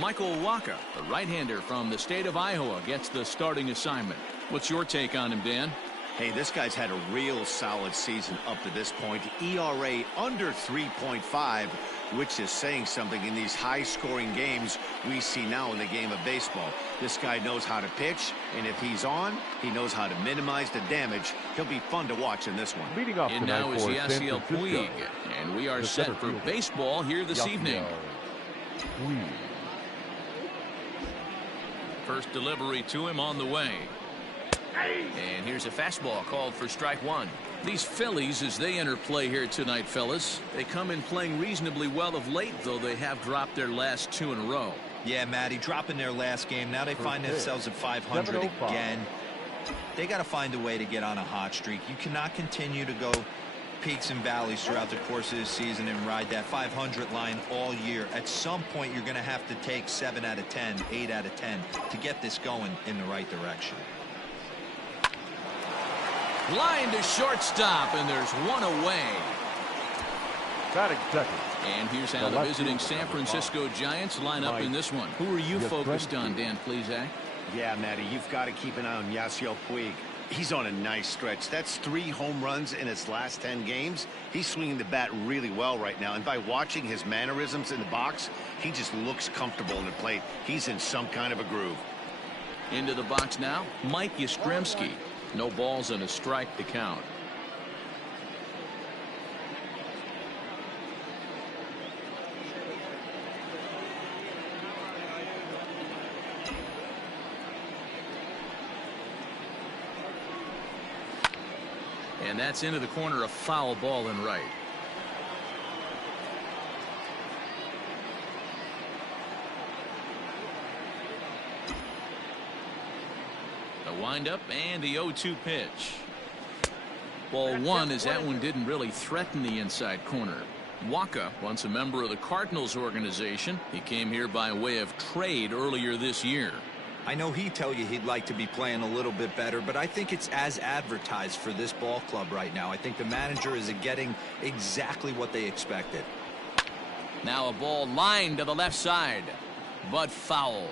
Michael Waka, the right-hander from the state of Iowa, gets the starting assignment. What's your take on him, Dan? Hey, this guy's had a real solid season up to this point. ERA under 3.5, which is saying something in these high-scoring games we see now in the game of baseball. This guy knows how to pitch, and if he's on, he knows how to minimize the damage. He'll be fun to watch in this one. Leading off and now is Yasiel Puig, and we are set for baseball here this evening. First delivery to him on the way. And here's a fastball called for strike one. These Phillies, as they enter play here tonight, fellas, they come in playing reasonably well of late, though they have dropped their last 2 in a row. Yeah, Matty, dropping their last game. Now they find themselves at 500 again. They got to find a way to get on a hot streak. You cannot continue to go peaks and valleys throughout the course of this season and ride that 500 line all year. At some point, you're going to have to take 7 out of 10, 8 out of 10 to get this going in the right direction. Line to shortstop, and there's one away. Batting second. And here's how the visiting San Francisco Giants line up in this one. Who are you focused on, Dan Plesac? Yeah, Matty, you've got to keep an eye on Yasiel Puig. He's on a nice stretch. That's 3 home runs in his last 10 games. He's swinging the bat really well right now. And by watching his mannerisms in the box, he just looks comfortable in the plate. He's in some kind of a groove. Into the box now, Mike Yastrzemski. No balls and a strike to count. And that's into the corner, a foul ball and right. The windup and the 0-2 pitch. Ball one, as that one didn't really threaten the inside corner. Waka, once a member of the Cardinals organization, he came here by way of trade earlier this year. I know he'd tell you he'd like to be playing a little bit better, but I think it's as advertised for this ball club right now. I think the manager is getting exactly what they expected. Now a ball lined to the left side, but foul.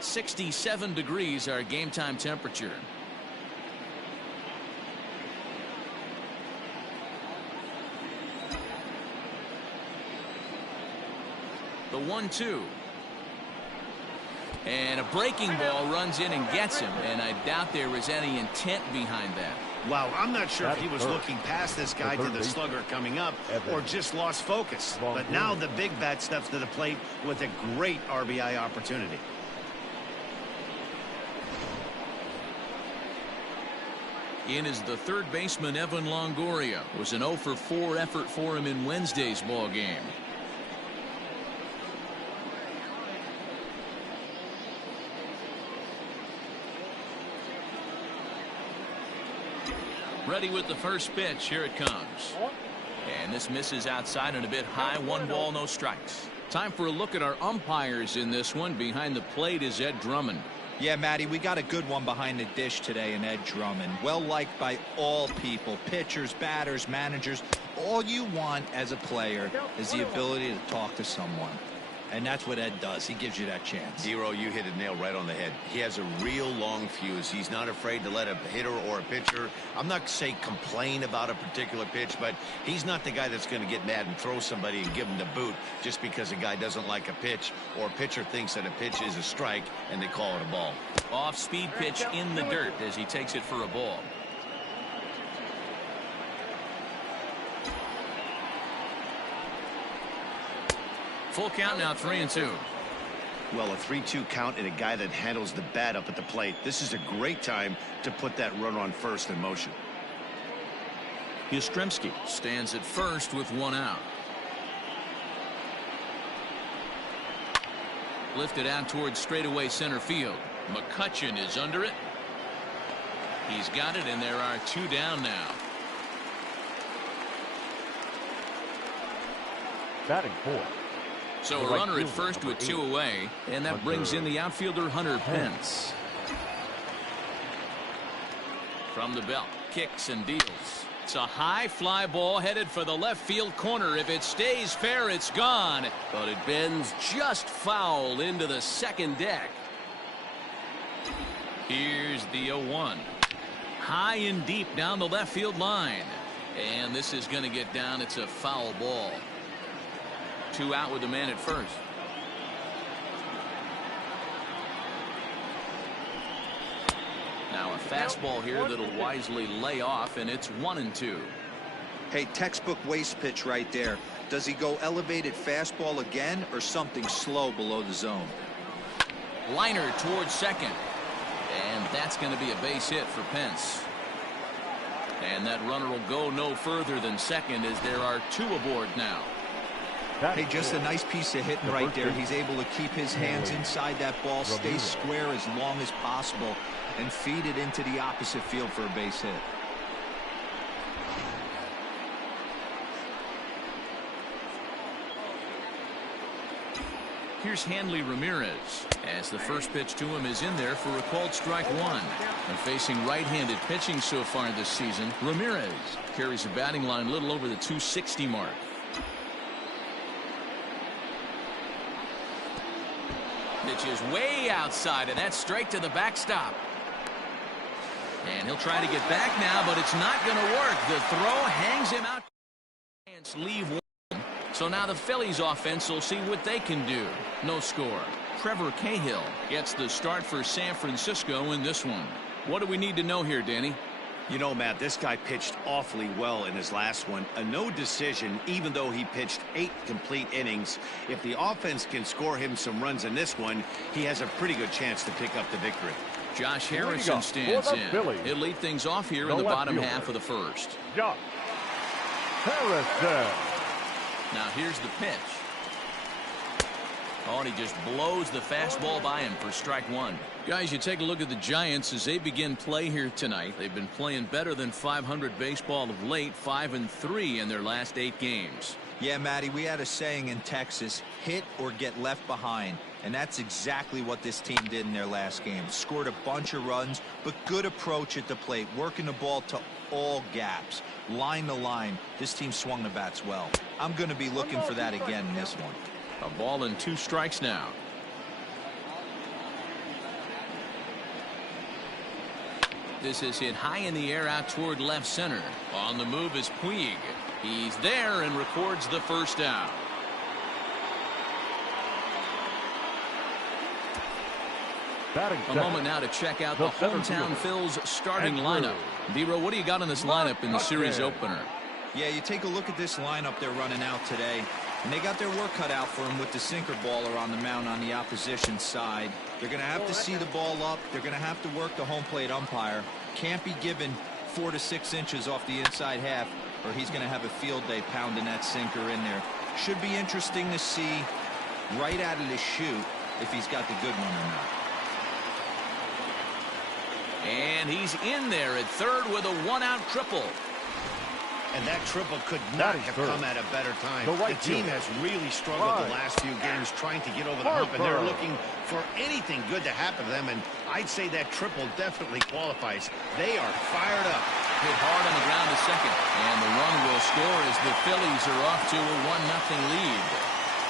67 degrees our game time temperature. The 1-2. And a breaking ball runs in and gets him, and I doubt there was any intent behind that. Wow, I'm not sure if he was looking past this guy to the slugger coming up or just lost focus. But now the big bat steps to the plate with a great RBI opportunity. In is the third baseman, Evan Longoria. It was an 0-for-4 effort for him in Wednesday's ball game. Ready with the first pitch. Here it comes. And this misses outside and a bit high. 1 ball, no strikes. Time for a look at our umpires in this one. Behind the plate is Ed Drummond. Yeah, Matty, we got a good one behind the dish today in Ed Drummond. Well liked by all people, pitchers, batters, managers. All you want as a player is the ability to talk to someone. And that's what Ed does. He gives you that chance. Zero, you hit a nail right on the head. He has a real long fuse. He's not afraid to let a hitter or a pitcher, I'm not saying complain about a particular pitch, but he's not the guy that's going to get mad and throw somebody and give him the boot just because a guy doesn't like a pitch or a pitcher thinks that a pitch is a strike and they call it a ball. Off-speed pitch in the dirt as he takes it for a ball. Full count now, 3-2. Well, a 3-2 count and a guy that handles the bat up at the plate. This is a great time to put that runner on first in motion. Yastrzemski stands at first with 1 out. Lifted out towards straightaway center field. McCutchen is under it. He's got it, and there are 2 down now. Batting 4. So a runner at first with 2 away, and that brings in the outfielder Hunter Pence. From the belt, kicks and deals. It's a high fly ball headed for the left field corner. If it stays fair, it's gone. But it bends just foul into the second deck. Here's the 0-1. High and deep down the left field line. And this is going to get down. It's a foul ball. 2 out with the man at first. Now a fastball here that'll wisely lay off, and it's 1-2. Hey, textbook waste pitch right there. Does he go elevated fastball again or something slow below the zone? Liner towards second. And that's going to be a base hit for Pence. And that runner will go no further than second as there are 2 aboard now. Hey, just a nice piece of hitting right there. He's able to keep his hands inside that ball, stay square as long as possible, and feed it into the opposite field for a base hit. Here's Hanley Ramirez as the first pitch to him is in there for a called strike 1. And facing right-handed pitching so far this season, Ramirez carries a batting line a little over the 260 mark. Pitch is way outside, and that's straight to the backstop. And he'll try to get back now, but it's not going to work. The throw hangs him out. Leave one. So now the Phillies offense will see what they can do. No score. Trevor Cahill gets the start for San Francisco in this one. What do we need to know here, Danny? You know, Matt, this guy pitched awfully well in his last one. A no decision, even though he pitched 8 complete innings. If the offense can score him some runs in this one, he has a pretty good chance to pick up the victory. Josh Harrison stands in. He'll lead things off here in the bottom half of the first. Josh Harrison. Now here's the pitch. Oh, and he just blows the fastball by him for strike 1. Guys, you take a look at the Giants as they begin play here tonight. They've been playing better than .500 baseball of late, 5-3 in their last 8 games. Yeah, Matty, we had a saying in Texas, hit or get left behind. And that's exactly what this team did in their last game. Scored a bunch of runs, but good approach at the plate, working the ball to all gaps, line to line. This team swung the bats well. I'm going to be looking for that again in this one. A ball and 2 strikes now. This is hit high in the air out toward left center. On the move is Puig. He's there and records the first out. A moment now to check out the hometown Phils starting lineup. D-Row, what do you got in this lineup in the series opener? Yeah, you take a look at this lineup they're running out today. And they got their work cut out for them with the sinker baller on the mound on the opposition side. They're going to have to see the ball up. They're going to have to work the home plate umpire. Can't be given 4 to 6 inches off the inside half, or he's going to have a field day pounding that sinker in there. Should be interesting to see right out of the chute if he's got the good one or not. And he's in there at third with a 1-out triple. And that triple could not have come at a better time. The team has really struggled the last few games trying to get over the hump, and they're looking for anything good to happen to them, and I'd say that triple definitely qualifies. They are fired up. Hit hard on the ground to second, and the run will score as the Phillies are off to a 1-0 lead.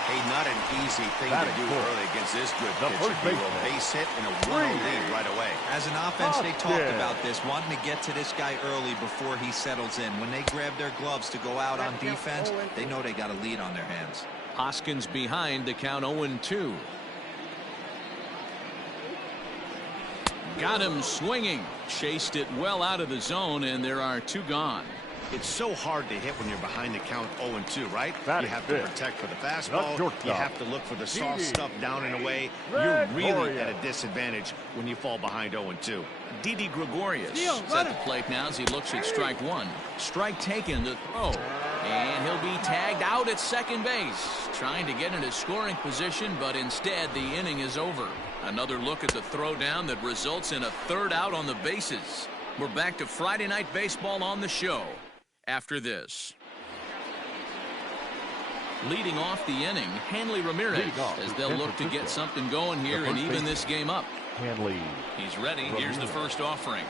Hey, not an easy thing to do early against this good pitcher. Base hit and a 1-0 lead right away. As an offense, they talked about this, wanting to get to this guy early before he settles in. When they grab their gloves to go out on defense, they know they got a lead on their hands. Hoskins behind the count 0-2. Got him swinging. Chased it well out of the zone, and there are 2 gone. It's so hard to hit when you're behind the count 0-2, right? You have to protect for the fastball. You have to look for the soft stuff down and away. You're really at a disadvantage when you fall behind 0-2. Didi Gregorius is at the plate now as he looks at strike 1. Strike taken to throw. And he'll be tagged out at second base. Trying to get into scoring position, but instead the inning is over. Another look at the throw down that results in a 3rd out on the bases. We're back to Friday Night Baseball on the show after this. Leading off the inning, Hanley Ramirez, as they'll look to get something going here and even this game up. Hanley. He's ready. Here's the first offering.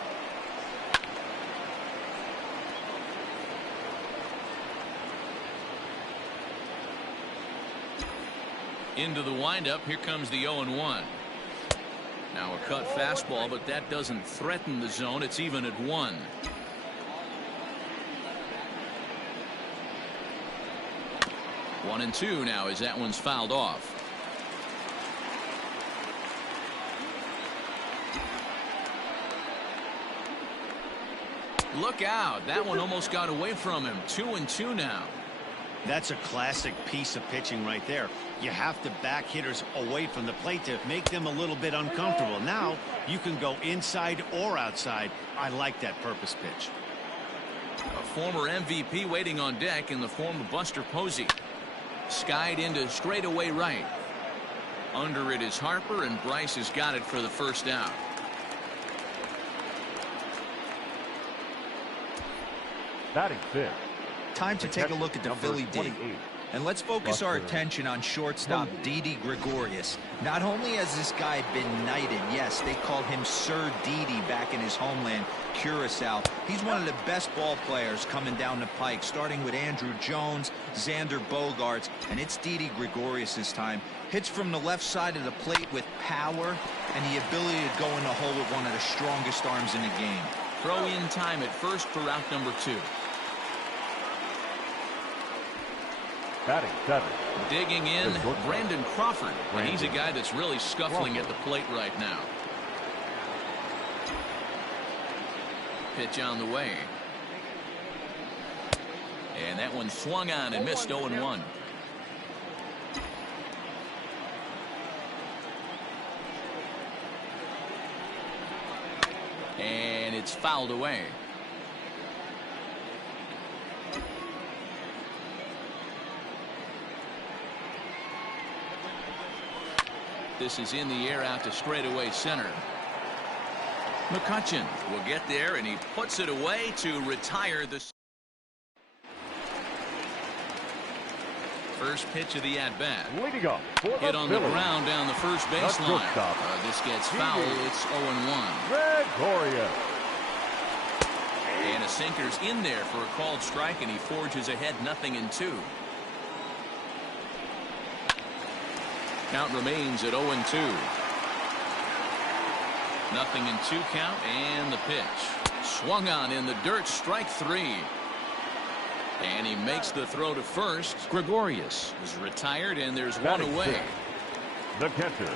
Into the windup. Here comes the 0-1. Now a cut fastball, but that doesn't threaten the zone. It's even at 1. One and two now as that one's fouled off. Look out. That one almost got away from him. 2-2 now. That's a classic piece of pitching right there. You have to back hitters away from the plate to make them a little bit uncomfortable. Now you can go inside or outside. I like that purpose pitch. A former MVP waiting on deck in the form of Buster Posey. Skied into straightaway right. Under it is Harper, and Bryce has got it for the first out. Batting fifth. Time to take a look at the Philly D. And let's focus our attention on shortstop Didi Gregorius. Not only has this guy been knighted, yes, they called him Sir Didi back in his homeland, Curacao. He's one of the best ball players coming down the pike, starting with Andrew Jones, Xander Bogaerts, and it's Didi Gregorius this time. Hits from the left side of the plate with power and the ability to go in the hole with one of the strongest arms in the game. Throw in time at first for out number 2. Batting seventh. Digging in, Brandon Crawford. And he's a guy that's really scuffling at the plate right now. Pitch on the way. And that one swung on and missed. 0-1. And it's fouled away. This is in the air out to straightaway center. McCutchen will get there, and he puts it away to retire the first pitch of the at-bat. Leading up hit on the ground down the first baseline. This gets foul. It's 0-1. Gregorius. And a sinker's in there for a called strike, and he forges ahead 0-2. Count remains at 0-2. 0-2 count, and the pitch. Swung on in the dirt, strike 3. And he makes the throw to first. Gregorius is retired, and there's one away. The catcher,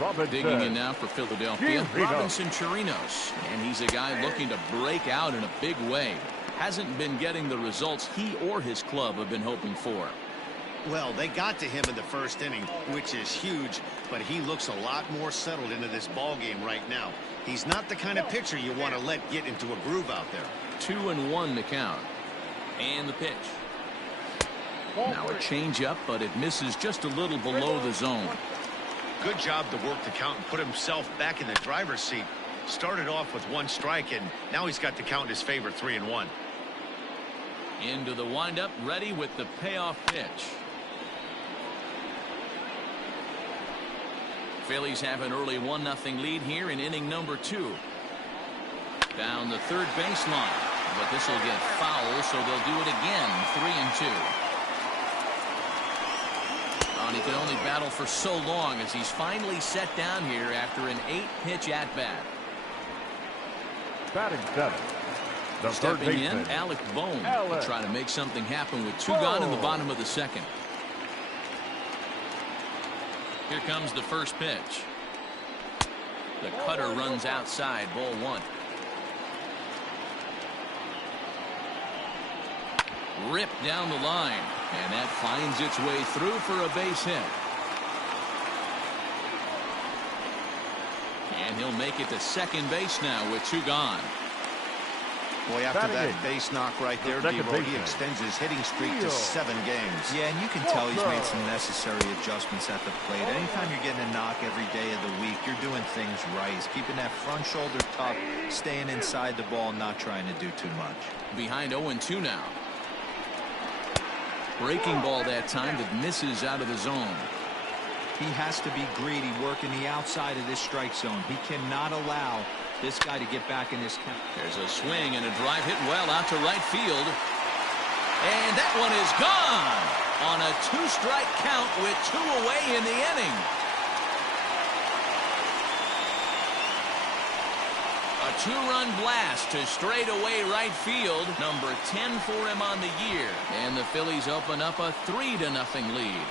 Robinson. Digging in now for Philadelphia, Robinson Chirinos. And he's a guy looking to break out in a big way. Hasn't been getting the results he or his club have been hoping for. Well, they got to him in the first inning, which is huge, but he looks a lot more settled into this ball game right now. He's not the kind of pitcher you want to let get into a groove out there. 2-1 to count. And the pitch. Now a changeup, but it misses just a little below the zone. Good job to work the count and put himself back in the driver's seat. Started off with 1 strike, and now he's got the count in his favor, 3-1. Into the windup, ready with the payoff pitch. Phillies have an early 1-0 lead here in inning number 2. Down the third baseline, but this will get foul, so they'll do it again. 3-2. And he can only battle for so long as he's finally set down here after an 8-pitch at-bat. Batting seventh. The stepping in, Alec Bohm will try to make something happen with 2 gone in the bottom of the second. Here comes the first pitch. The cutter runs outside, ball 1. Ripped down the line, and that finds its way through for a base hit. And he'll make it to second base now with 2 gone. Boy, after that base knock right there, D-Roll, he extends his hitting streak to 7 games. Yeah, and you can tell he's made some necessary adjustments at the plate. Anytime you're getting a knock every day of the week, you're doing things right. He's keeping that front shoulder tucked, staying inside the ball, not trying to do too much. Behind 0-2 now. Breaking ball that time that misses out of the zone. He has to be greedy, working the outside of this strike zone. He cannot allow this guy to get back in this count. There's a swing and a drive hit well out to right field. And that one is gone. on a 2-strike count with 2 away in the inning. A 2-run blast to straightaway right field, number 10 for him on the year, and the Phillies open up a 3-0 lead.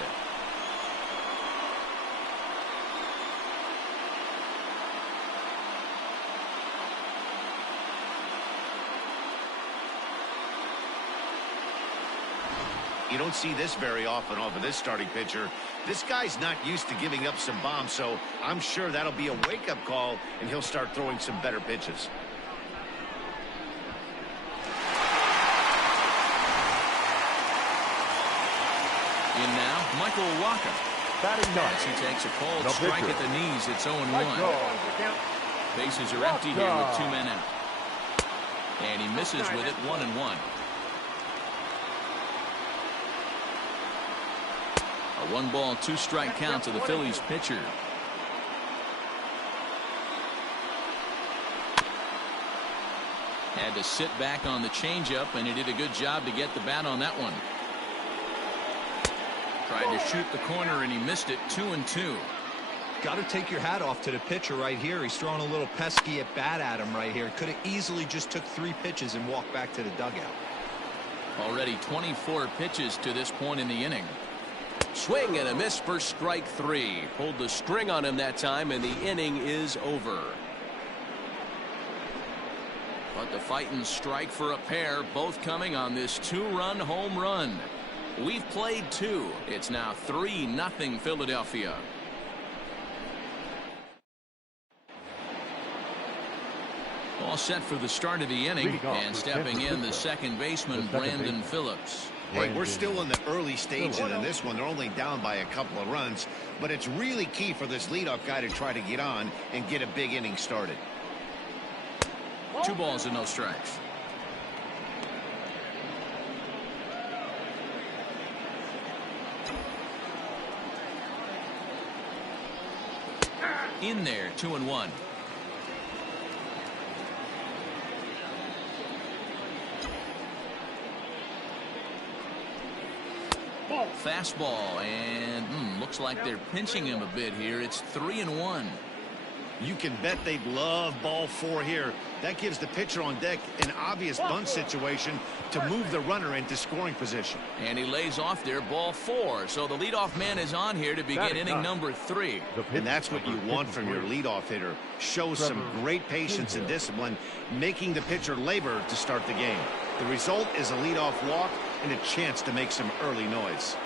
You don't see this very often off of this starting pitcher. This guy's not used to giving up some bombs, so I'm sure that'll be a wake-up call, and he'll start throwing some better pitches. In now, Michael Wacha. Batting ninth. As he takes a cold The strike pitcher. at the knees, it's 0-1. Bases are empty here with 2 men out. And he misses with it, 1-1. A 1-ball, 2-strike count to the Phillies pitcher. Had to sit back on the changeup, and he did a good job to get the bat on that one. Tried to shoot the corner, and he missed it, 2-2. Got to take your hat off to the pitcher right here. He's throwing a little pesky at bat at him right here. Could have easily just took 3 pitches and walked back to the dugout. Already 24 pitches to this point in the inning. Swing and a miss for strike 3. Pulled the string on him that time, and the inning is over. But the fighting strike for a pair, both coming on this 2-run home run. We've played 2. It's now 3-0 Philadelphia. All set for the start of the inning, and stepping in the second baseman, Brandon Phillips. Hey, we're still in the early stages in this one. They're only down by a couple of runs, but it's really key for this leadoff guy to try to get on and get a big inning started. 2 balls and no strikes. In there, 2-1. Fastball, and looks like they're pinching him a bit here. It's 3-1. You can bet they'd love ball 4 here. That gives the pitcher on deck an obvious bunt situation to move the runner into scoring position. And he lays off there, ball 4. So the leadoff man is on here to begin inning number 3. And that's what you want from your leadoff hitter. Shows some great patience and discipline, making the pitcher labor to start the game. The result is a leadoff walk and a chance to make some early noise.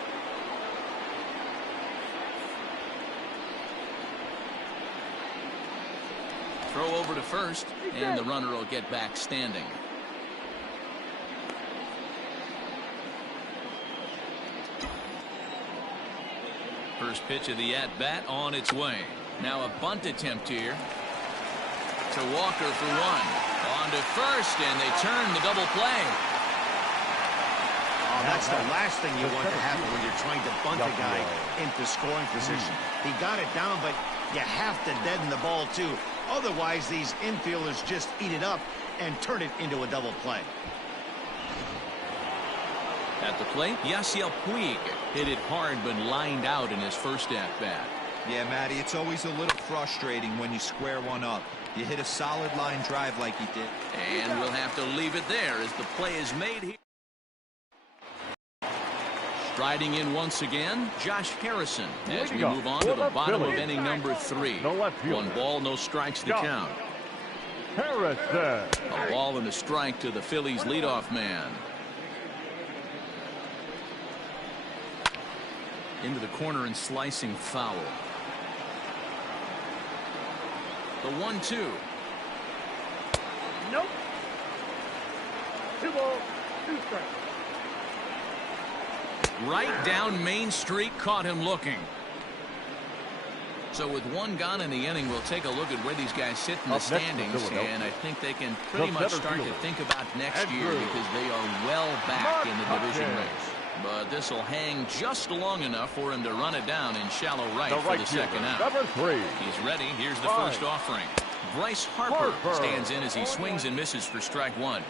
Throw over to first, and the runner will get back standing. First pitch of the at-bat on its way. Now a bunt attempt here to Walker for 1. On to first, and they turn the double play. Oh, that's the last thing you want to happen when you're trying to bunt a guy into scoring position. He got it down, but you have to deaden the ball too. Otherwise, these infielders just eat it up and turn it into a double play. At the plate, Yasiel Puig hit it hard but lined out in his first at-bat. Yeah, Matty, it's always a little frustrating when you square one up. You hit a solid line drive like he did. And we'll have to leave it there as the play is made here. Striding in once again, Josh Harrison, as we move on to the bottom of inning number 3. 1 ball, no strikes to count. Harrison. A ball and a strike to the Phillies leadoff man. Into the corner and slicing foul. The 1-2. Nope. 2 balls, 2 strikes. Right down Main Street, caught him looking. So with 1 gone in the inning, we'll take a look at where these guys sit in the standings, and I think they can pretty much start to think about next year because they are well back in the division race. But this will hang just long enough for him to run it down in shallow right for the second out. Number 3. He's ready. Here's the first offering. Bryce Harper stands in as he swings and misses for strike 1.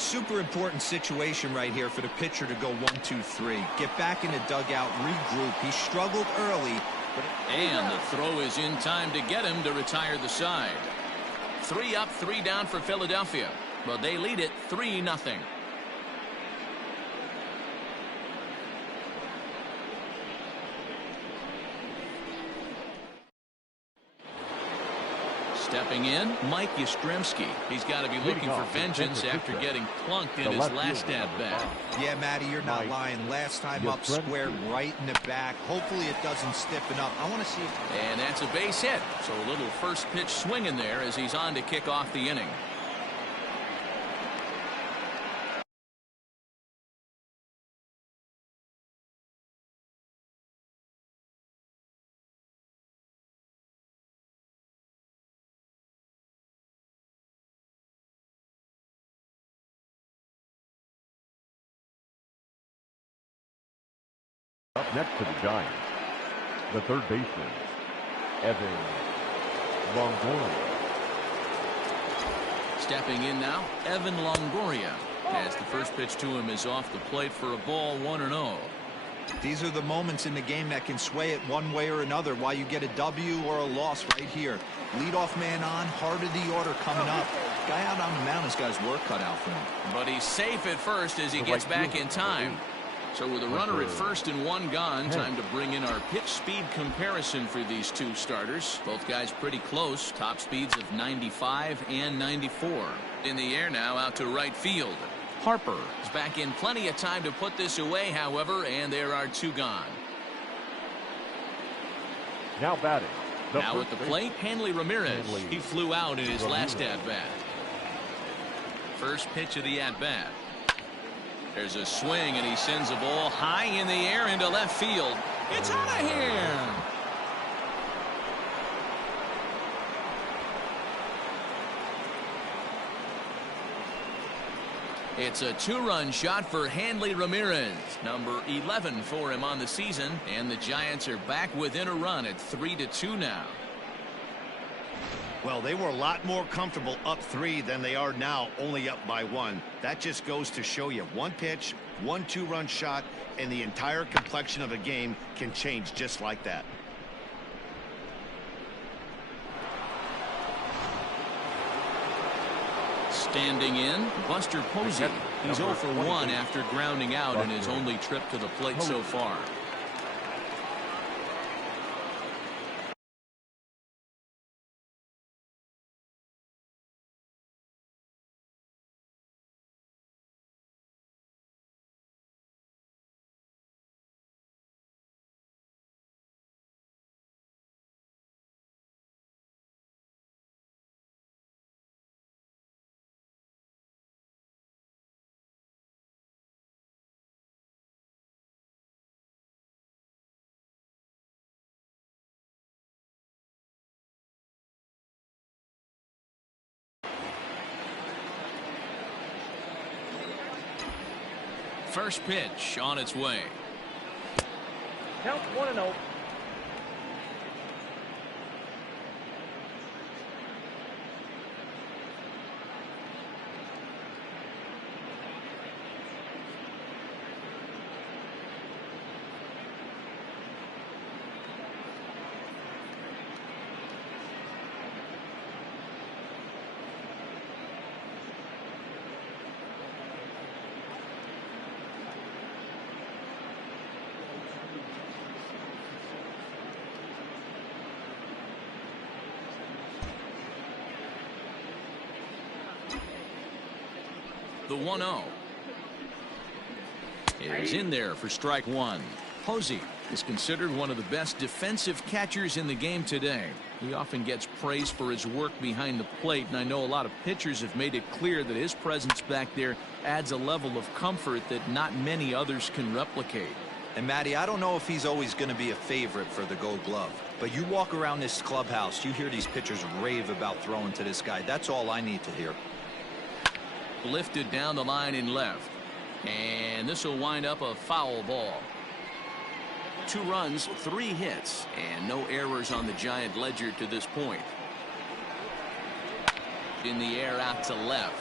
Super important situation right here for the pitcher to go 1-2-3. Get back in the dugout, regroup. He struggled early. And the throw is in time to get him to retire the side. 3 up, 3 down for Philadelphia. But they lead it 3-0. Stepping in, Mike Yastrzemski. He's got to be looking for vengeance after getting plunked in his last at-bat. Yeah, Matty, you're not lying. Last time up, squared right in the back. Hopefully it doesn't stiffen up. I want to see if... And that's a base hit. So a little first pitch swinging there as he's on to kick off the inning. Up next to the Giants, the third baseman, Evan Longoria. Stepping in now, Evan Longoria, as the first pitch to him is off the plate for a ball, 1-0. These are the moments in the game that can sway it one way or another, why you get a W or a loss right here. Leadoff man on, heart of the order coming up. Guy out on the mound has got his work cut out for him. But he's safe at first as he gets back in time. So with a runner at first and 1 gone, time to bring in our pitch speed comparison for these two starters. Both guys pretty close, top speeds of 95 and 94. In the air now, out to right field. Harper is back in plenty of time to put this away, however, and there are 2 gone. Now batting. Now at the plate, Hanley Ramirez. He flew out in his last at-bat. First pitch of the at-bat. There's a swing, and he sends a ball high in the air into left field. It's out of here. It's a 2-run shot for Hanley Ramirez, number 11 for him on the season, and the Giants are back within a run at 3-2 now. Well, they were a lot more comfortable up 3 than they are now, only up by 1. That just goes to show you one pitch, 1 2-run shot, and the entire complexion of a game can change just like that. Standing in, Buster Posey. He's 0 for 1 after grounding out in his only trip to the plate so far. First pitch on its way. Count 1-0. The 1-0 is in there for strike 1. Posey is considered one of the best defensive catchers in the game today. He often gets praise for his work behind the plate, and I know a lot of pitchers have made it clear that his presence back there adds a level of comfort that not many others can replicate. And Matty, I don't know if he's always going to be a favorite for the Gold Glove, but you walk around this clubhouse, you hear these pitchers rave about throwing to this guy. That's all I need to hear. Lifted down the line in left, and this will wind up a foul ball. 2 runs, 3 hits, and no errors on the Giant ledger to this point. In the air out to left.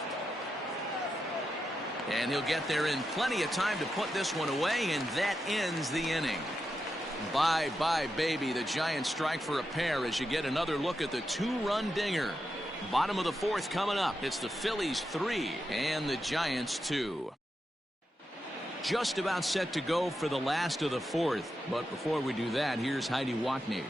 And he'll get there in plenty of time to put this one away, and that ends the inning. Bye-bye, baby. The Giants strike for a pair as you get another look at the two-run dinger. Bottom of the fourth coming up. It's the Phillies 3 and the Giants 2. Just about set to go for the last of the fourth. But before we do that, here's Heidi Watney.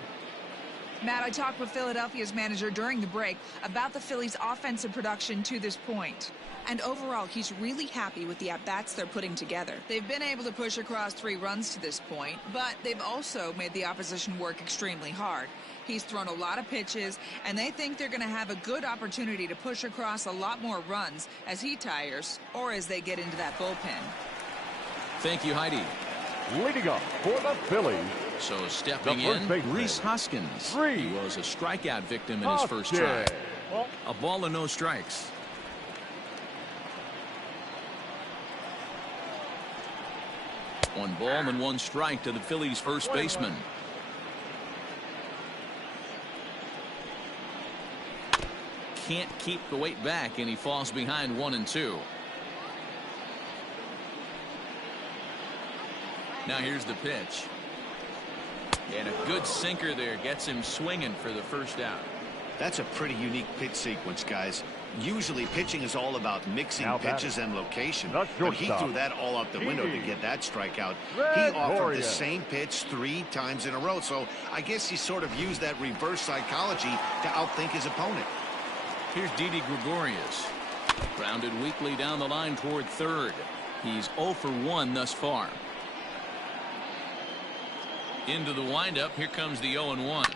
Matt, I talked with Philadelphia's manager during the break about the Phillies' offensive production to this point. And overall, he's really happy with the at-bats they're putting together. They've been able to push across 3 runs to this point, but they've also made the opposition work extremely hard. He's thrown a lot of pitches, and they think they're going to have a good opportunity to push across a lot more runs as he tires or as they get into that bullpen. Thank you, Heidi. Leading up for the Phillies. So stepping in, Rhys Hoskins. He was a strikeout victim in his first try. A ball and no strikes. One ball and 1 strike to the Phillies' first baseman. Can't keep the weight back, and he falls behind 1-2. Now here's the pitch. And a good sinker there gets him swinging for the first out. That's a pretty unique pitch sequence, guys. Usually pitching is all about mixing pitches and location, but he threw that all out the window to get that strikeout. He offered the same pitch 3 times in a row, so I guess he sort of used that reverse psychology to outthink his opponent. Here's Didi Gregorius. Grounded weakly down the line toward third. He's 0 for 1 thus far. Into the windup. Here comes the 0-1.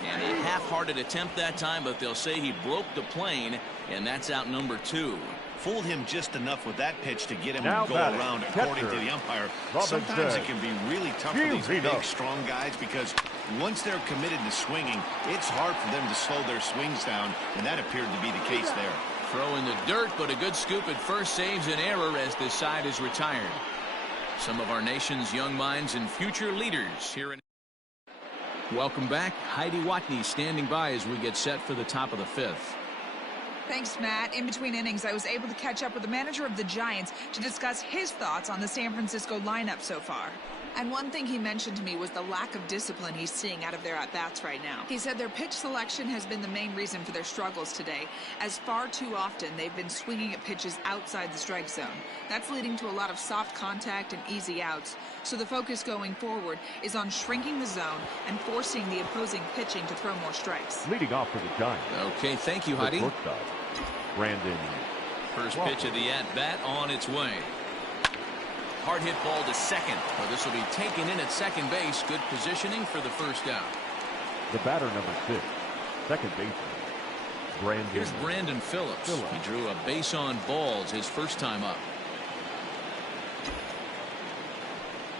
And a half-hearted attempt that time, but they'll say he broke the plane, and that's out number 2. Fooled him just enough with that pitch to get him to go around, according to the umpire. Sometimes it can be really tough for these big, strong guys because once they're committed to swinging, it's hard for them to slow their swings down, and that appeared to be the case there. Throw in the dirt, but a good scoop at first saves an error as this side is retired. Some of our nation's young minds and future leaders here in. Welcome back. Heidi Watney standing by as we get set for the top of the 5th. Thanks, Matt. In between innings, I was able to catch up with the manager of the Giants to discuss his thoughts on the San Francisco lineup so far. And one thing he mentioned to me was the lack of discipline he's seeing out of their at-bats right now. He said their pitch selection has been the main reason for their struggles today, as far too often they've been swinging at pitches outside the strike zone. That's leading to a lot of soft contact and easy outs. So the focus going forward is on shrinking the zone and forcing the opposing pitching to throw more strikes. Leading off for the Giants. Okay, thank you, Heidi. Brandon. First pitch of the at-bat on its way. Hard hit ball to second. Well, this will be taken in at second base. Good positioning for the first out. The batter number 6, second baseman, Brandon. Here's Brandon Phillips. He drew a base on balls his first time up.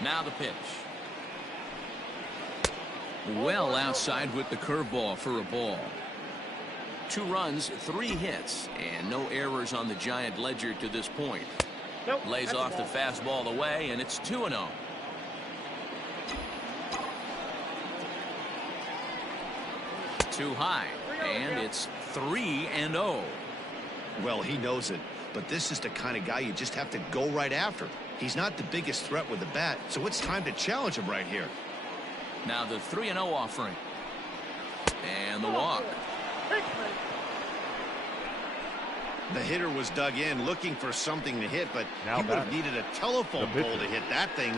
Now the pitch. Well outside with the curveball for a ball. 2 runs, 3 hits, and no errors on the Giant ledger to this point. Lays off the fastball away, and it's 2-0. Too high, and it's 3-0. Well, he knows it, but this is the kind of guy you just have to go right after. He's not the biggest threat with the bat, so it's time to challenge him right here. Now the 3-0 offering. And the walk. The hitter was dug in looking for something to hit, but he would have needed a telephone pole to hit that thing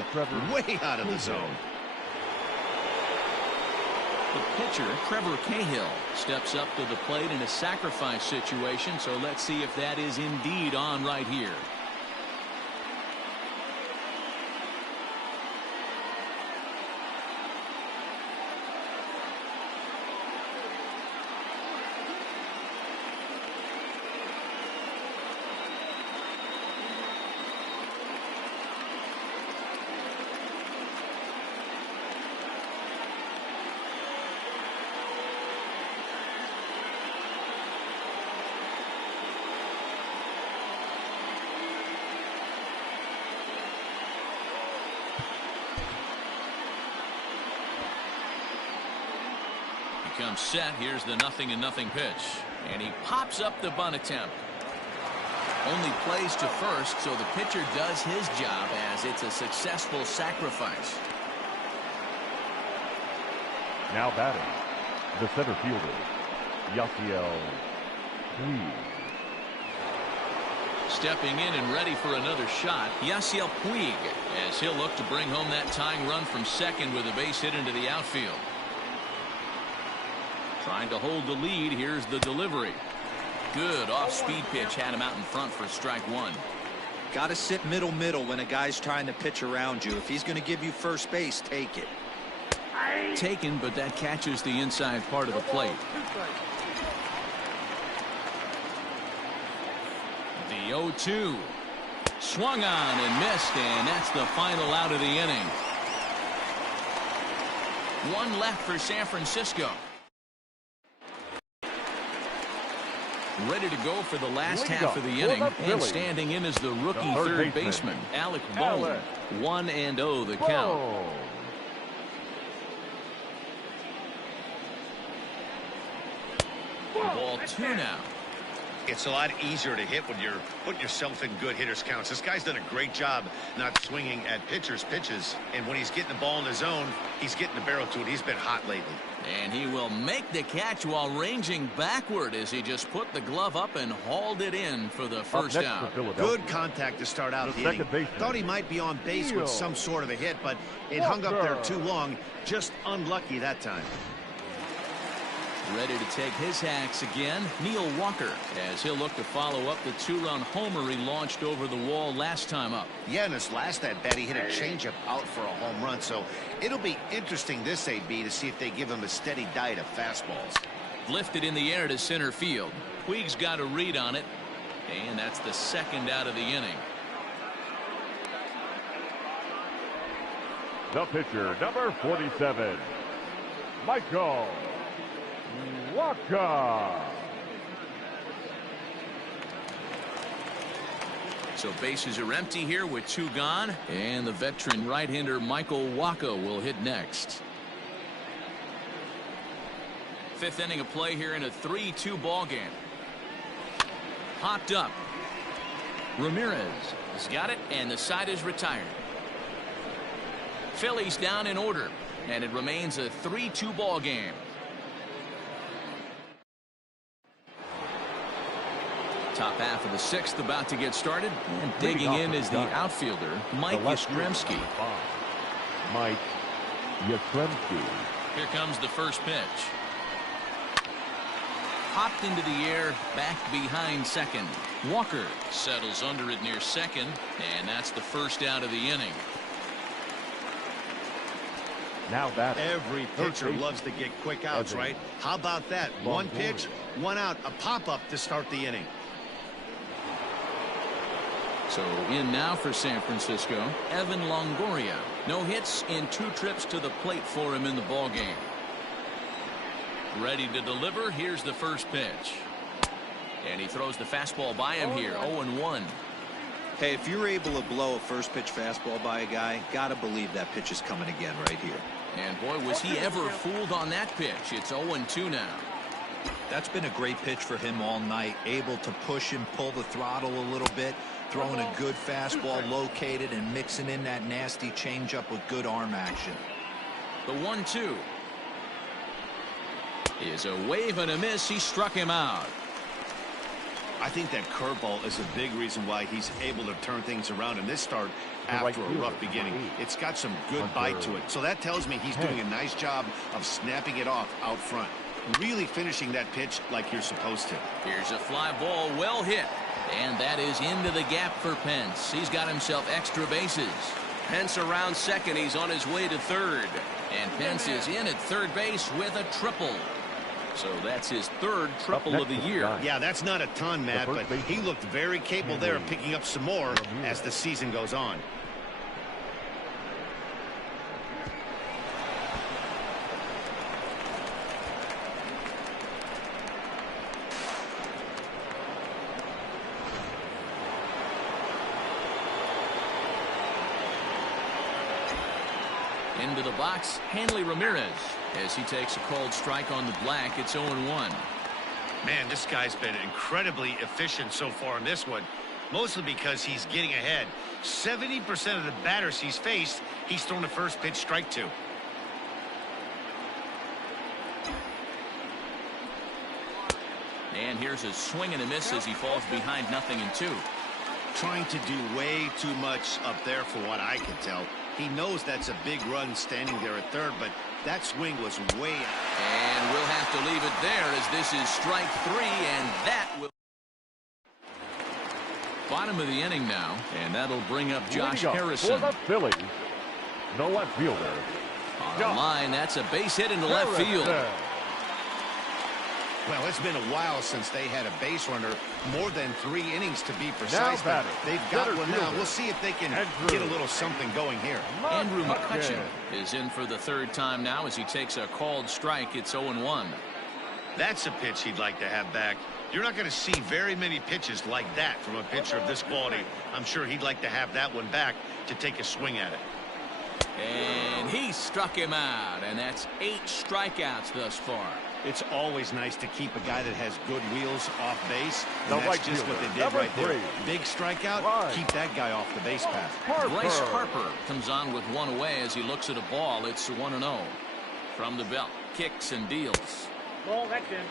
way out of the zone. The pitcher, Trevor Cahill, steps up to the plate in a sacrifice situation, so let's see if that is indeed on right here. comes set. Here's the 0-0 pitch. And he pops up the bunt attempt. Only plays to first, so the pitcher does his job as it's a successful sacrifice. Now batting, the center fielder, Yasiel Puig. Stepping in and ready for another shot, Yasiel Puig, as he'll look to bring home that tying run from second with a base hit into the outfield. Trying to hold the lead. Here's the delivery. Good off-speed pitch had him out in front for strike one. Got to sit middle when a guy's trying to pitch around you. If he's going to give you first base, take it. Taken, but that catches the inside part of the plate. The 0-2. Swung on and missed, and that's the final out of the inning. One left for San Francisco. Ready to go for the last half of the inning, and standing in is the rookie third baseman, Alec Bohm. 1-0 the count. Ball 2 now. It's a lot easier to hit when you're putting yourself in good hitters counts. This guy's done a great job not swinging at pitchers' pitches, and when he's getting the ball in the zone, he's getting the barrel to it. He's been hot lately. And he will make the catch while ranging backward as he just put the glove up and hauled it in for the first out. Good contact to start out the inning. Thought he might be on base with some sort of a hit, but it hung up there too long. Just unlucky that time. Ready to take his hacks again, Neil Walker, as he'll look to follow up the two-run homer he launched over the wall last time up. Yeah, in his last at-bat, he hit a changeup out for a home run, so it'll be interesting this AB to see if they give him a steady diet of fastballs. Lifted in the air to center field. Puig's got a read on it, and that's the second out of the inning. The pitcher, number 47, Michael Wacha. So bases are empty here with 2 gone, and the veteran right-hander Michael Wacha will hit next. 5th inning of play here in a 3-2 ball game. Hopped up. Ramirez has got it, and the side is retired. Phillies down in order, and it remains a 3-2 ball game. Top half of the 6th about to get started, and digging in is the outfielder Mike Yastrzemski. Mike Yastrzemski. Here comes the first pitch. Hopped into the air, back behind second. Walker settles under it near second, and that's the first out of the inning. Now that every pitcher loves to get quick outs, right? How about that? One pitch, 1 out, a pop-up to start the inning. So in now for San Francisco, Evan Longoria. No hits in 2 trips to the plate for him in the ball game. Ready to deliver. Here's the first pitch. And he throws the fastball by him here. 0-1. Hey, if you're able to blow a first pitch fastball by a guy, gotta believe that pitch is coming again right here. And boy, was he ever fooled on that pitch. It's 0-2 now. That's been a great pitch for him all night. Able to push and pull the throttle a little bit. Throwing a good fastball located and mixing in that nasty changeup with good arm action. The 1-2 is a wave and a miss. He struck him out. I think that curveball is a big reason why he's able to turn things around in this start after a rough beginning. It's got some good bite to it. So that tells me he's doing a nice job of snapping it off out front. Really finishing that pitch like you're supposed to. Here's a fly ball, well hit. And that is into the gap for Pence. He's got himself extra bases. Pence around second. He's on his way to third. And Pence is in at third base with a triple. So that's his 3rd triple of the year. Yeah, that's not a ton, Matt, but he looked very capable there of picking up some more as the season goes on. Into the box, Hanley Ramirez. As he takes a called strike on the black, it's 0-1. Man, this guy's been incredibly efficient so far in this one, mostly because he's getting ahead. 70% of the batters he's faced, he's thrown the first pitch strike to. And here's a swing and a miss as he falls behind 0-2. Trying to do way too much up there for what I can tell. He knows that's a big run standing there at third, but that swing was way out. And we'll have to leave it there as this is strike 3, and that will... Bottom of the inning now, and that'll bring up Josh Harrison. For the Phillies, no left fielder. On the line, that's a base hit into left field. Well, it's been a while since they had a base runner, more than 3 innings to be precise. But they've got one now. We'll see if they can get a little something going here. Andrew McCutchen is in for the 3rd time now as he takes a called strike. It's 0-1. That's a pitch he'd like to have back. You're not going to see very many pitches like that from a pitcher of this quality. I'm sure he'd like to have that one back to take a swing at it. And he struck him out, and that's 8 strikeouts thus far. It's always nice to keep a guy that has good wheels off base, and that's just what they did right there. Big strikeout, keep that guy off the base path. Bryce Harper comes on with 1 away as he looks at a ball. It's 1-0. From the belt, kicks and deals. Ball, that's in.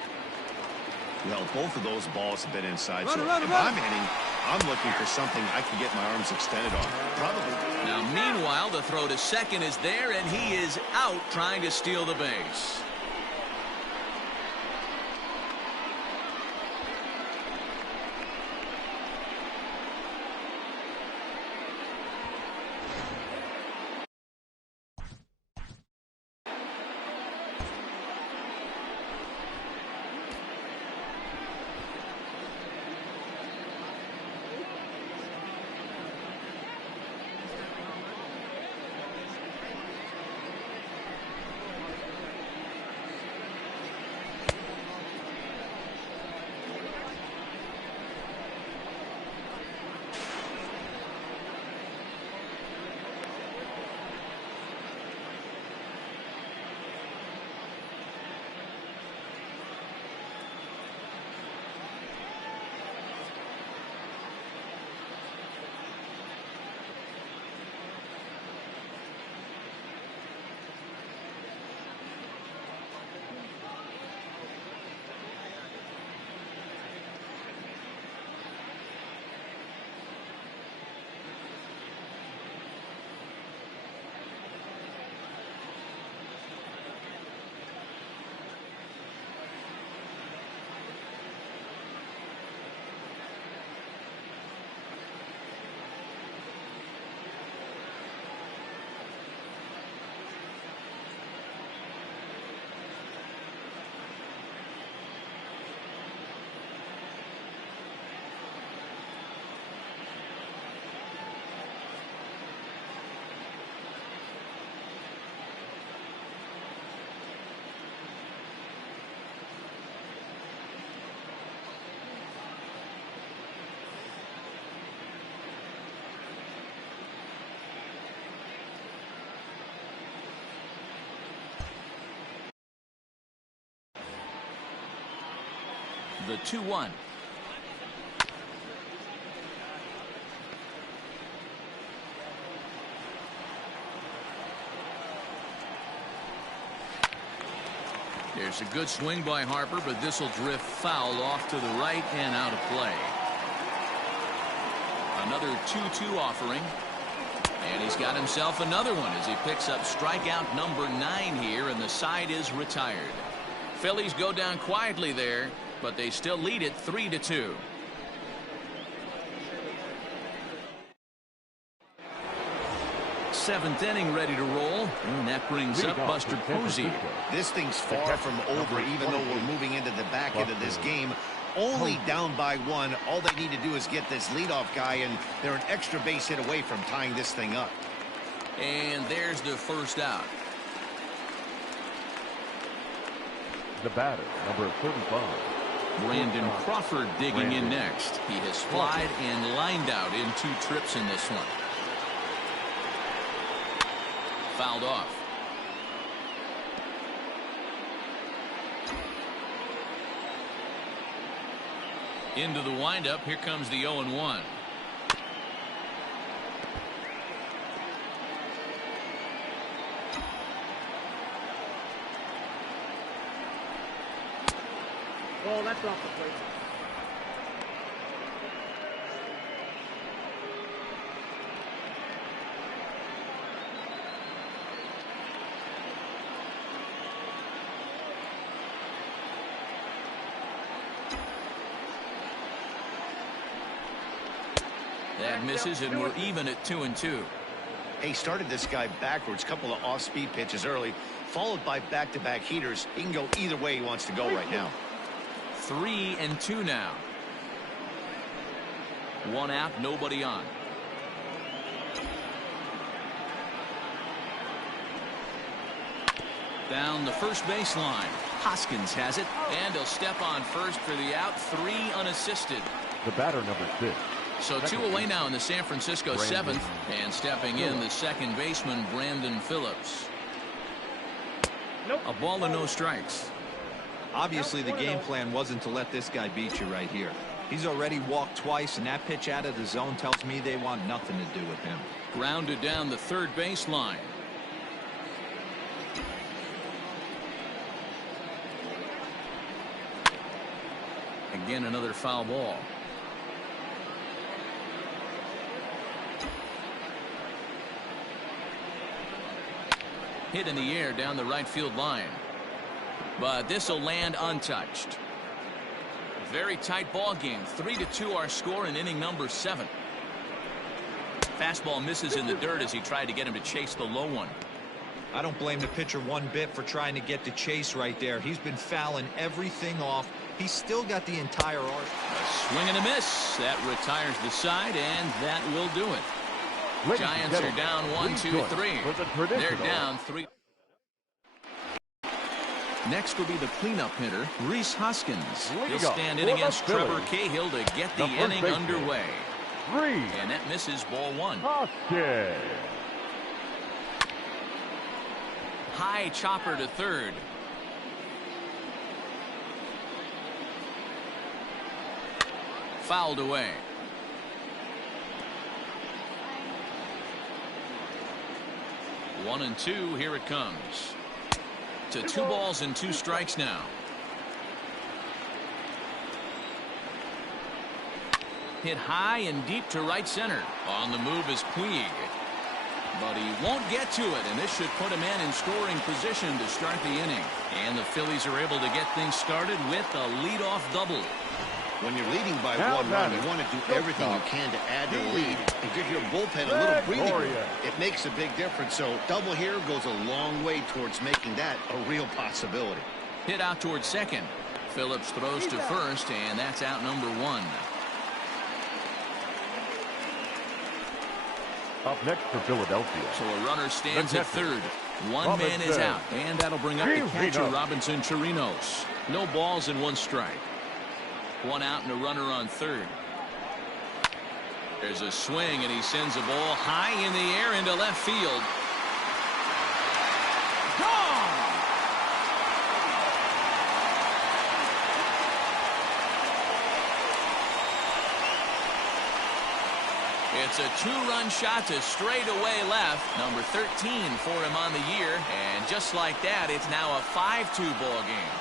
Well, both of those balls have been inside, so if I'm hitting, I'm looking for something I can get my arms extended on. Probably. Now, meanwhile, the throw to second is there, and he is out trying to steal the base. The 2-1. There's a good swing by Harper, but this will drift foul off to the right and out of play. Another 2-2 offering. And he's got himself another one as he picks up strikeout number 9 here, and the side is retired. Phillies go down quietly there, but they still lead it 3-2. Seventh inning ready to roll, and that brings up Buster Posey. This thing's far from over, even though we're moving into the back end of this game. Only down by 1. All they need to do is get this leadoff guy, and they're an extra base hit away from tying this thing up. And there's the first out. The batter, number 35. Brandon Crawford digging in next. He has flied and lined out in 2 trips in this one. Fouled off. Into the windup. Here comes the 0-1. Oh, that's off the plate. That misses, and we're even at 2-2. He started this guy backwards, couple of off-speed pitches early, followed by back-to-back heaters. He can go either way he wants to go right now. 3-2 now. 1 out, nobody on. Down the first baseline. Hoskins has it, and he'll step on first for the out. 3 unassisted. The batter, number 6. So 2 away now in the San Francisco 7th, and stepping in the second baseman, Brandon Phillips. A ball and no strikes. Obviously, the game plan wasn't to let this guy beat you right here. He's already walked twice, and that pitch out of the zone tells me they want nothing to do with him. Grounded down the third baseline. Again, another foul ball. Hit in the air down the right field line. But this will land untouched. Very tight ball game. 3-2 our score in inning number 7. Fastball misses in the dirt as he tried to get him to chase the low one. I don't blame the pitcher one bit for trying to get the chase right there. He's been fouling everything off. He's still got the entire arc. A swing and a miss. That retires the side, and that will do it. Giants are down 1-2-3. They're down 3. Next will be the cleanup hitter, Rhys Hoskins. He'll stand in against Trevor Cahill to get the inning underway. And that misses, ball 1. Hoskins. High chopper to third. Fouled away. One and two. Here it comes. To 2 balls and 2 strikes now. Hit high and deep to right center. On the move is Puig. But he won't get to it, and this should put a man in scoring position to start the inning. And the Phillies are able to get things started with a leadoff double. When you're leading by 1 run, you want to do everything you can to add to the lead and give your bullpen a little breathing room. It makes a big difference, so double here goes a long way towards making that a real possibility. Hit out towards second. Phillips throws to first, and that's out number 1. Up next for Philadelphia. So a runner stands at third. One man is out, and that'll bring up the catcher, Robinson Chirinos. No balls and 1 strike. 1 out and a runner on third. There's a swing, and he sends a ball high in the air into left field. Gone! It's a 2-run shot to straightaway left. Number 13 for him on the year. And just like that, it's now a 5-2 ball game.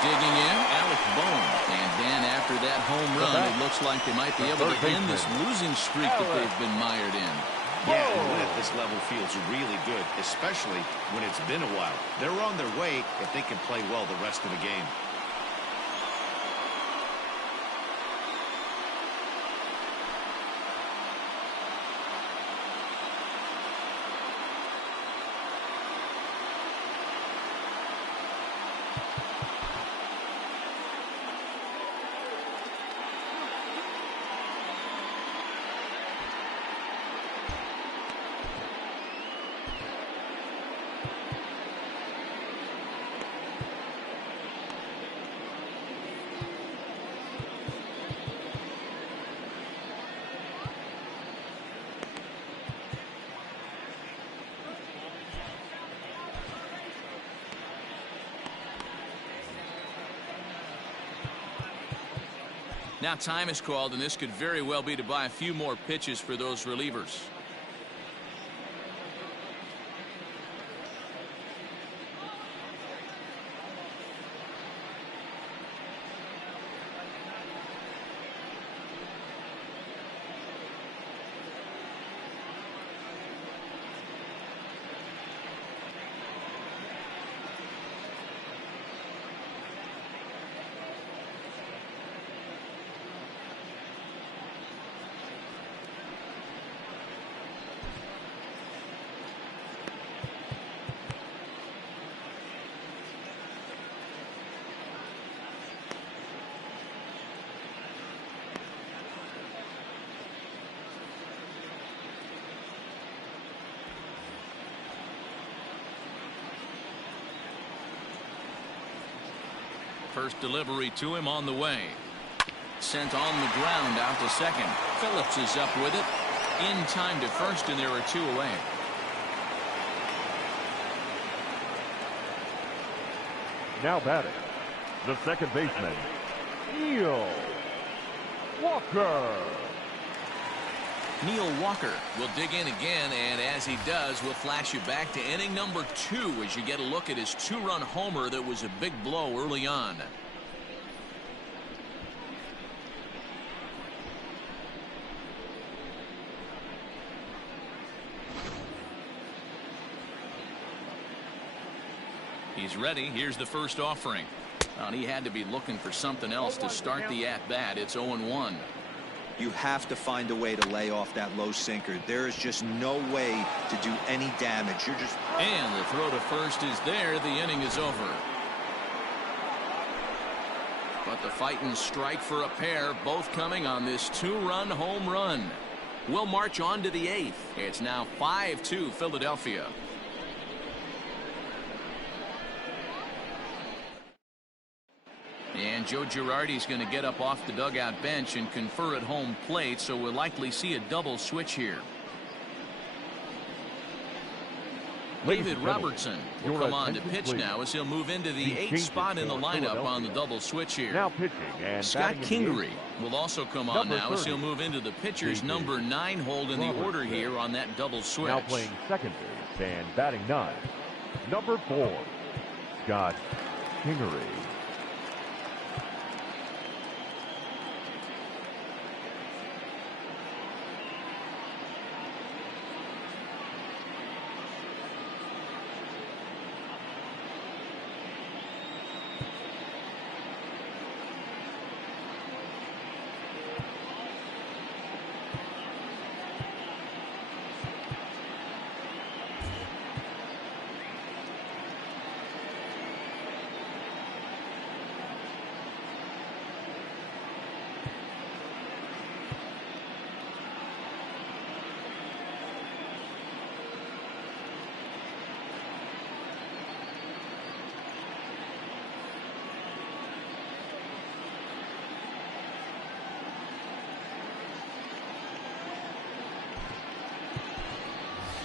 Digging in, Alec Bohm. And then after that home run, it looks like they might be able to end this losing streak that they've been mired in. Yeah, and win at this level feels really good, especially when it's been a while. They're on their way if they can play well the rest of the game. Now time is called, and this could very well be to buy a few more pitches for those relievers. First delivery to him on the way. Sent on the ground out to second. Phillips is up with it. In time to first, and there are two away. Now batting, the second baseman, Neil Walker. Neil Walker will dig in again, and as he does, we'll flash you back to inning number 2 as you get a look at his 2-run homer that was a big blow early on. He's ready. Here's the first offering. And he had to be looking for something else to start the at-bat. It's 0-1. You have to find a way to lay off that low sinker. There is just no way to do any damage. You're just... And the throw to first is there. The inning is over. But the fighting strike for a pair, both coming on this 2-run home run. We'll march on to the 8th. It's now 5-2 Philadelphia. And Joe Girardi's going to get up off the dugout bench and confer at home plate, so we'll likely see a double switch here. David Robertson will come on to pitch now as he'll move into the 8th spot in the lineup on the double switch here. Now pitching and Scott Kingery will also come on now as he'll move into the pitcher's number 9 hold in the order here on that double switch. Now playing second base and batting 9, number 4, Scott Kingery.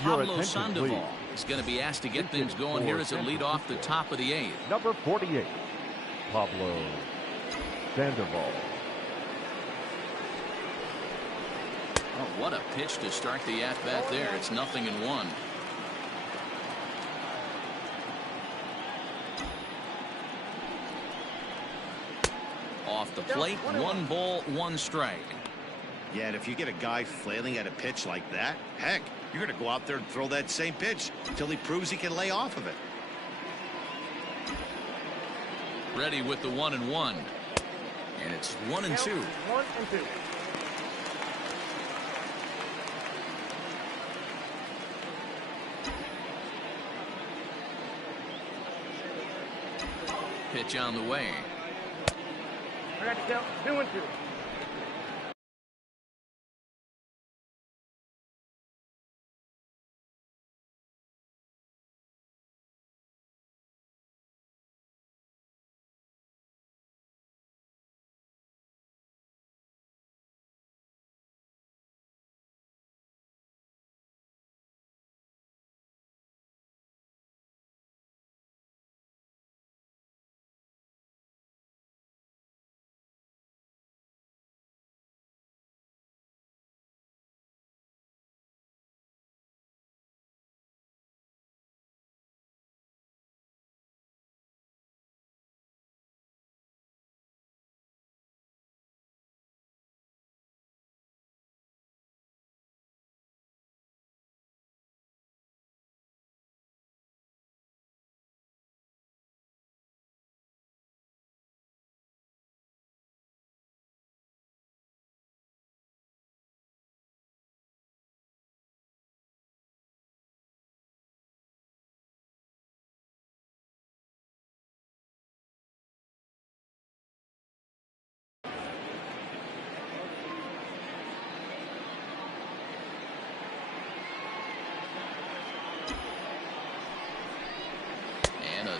Pablo Sandoval is going to be asked to get things going here as a lead off the top of the 8th. Number 48, Pablo Sandoval. Oh, what a pitch to start the at-bat there. It's 0-1. Off the plate, 1 ball, 1 strike. Yeah, and if you get a guy flailing at a pitch like that, heck, you're going to go out there and throw that same pitch until he proves he can lay off of it. Ready with the 1-1. And it's 1-2. 1-2. Pitch on the way. I got to count 2-2.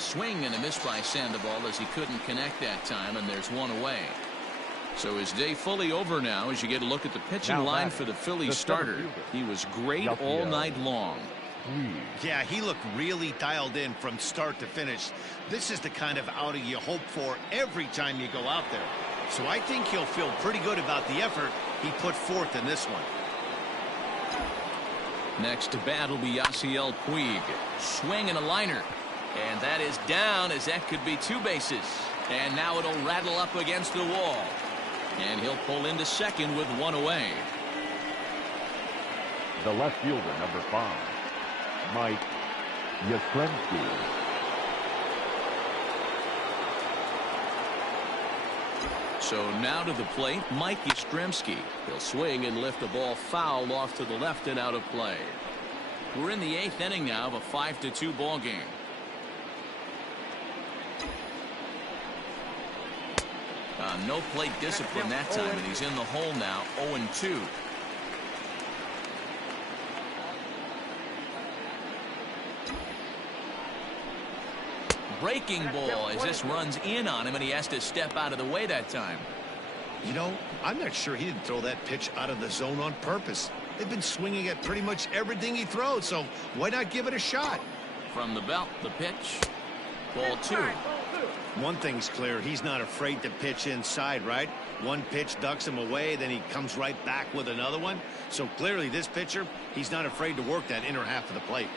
swing and a miss by Sandoval as he couldn't connect that time, and there's one away. So his day fully over now as you get a look at the pitching line for the Phillies starter. He was great all night long. Yeah, he looked really dialed in from start to finish. This is the kind of outing you hope for every time you go out there. So I think he'll feel pretty good about the effort he put forth in this one. Next to bat will be Yasiel Puig. Swing and a liner. And that is down, as that could be 2 bases. And now it'll rattle up against the wall. And he'll pull into second with 1 away. The left fielder, number 5, Mike Yastrzemski. So now to the plate, Mike Yastrzemski. He'll swing and lift the ball foul off to the left and out of play. We're in the 8th inning now of a 5-2 ball game. No plate discipline that time, and he's in the hole now, 0-2. Breaking ball as this runs in on him, and he has to step out of the way that time. You know, I'm not sure he didn't throw that pitch out of the zone on purpose. They've been swinging at pretty much everything he throws, so why not give it a shot? From the belt, the pitch. Ball 2. One thing's clear, he's not afraid to pitch inside, right? One pitch ducks him away, then he comes right back with another one. So clearly this pitcher, he's not afraid to work that inner half of the plate.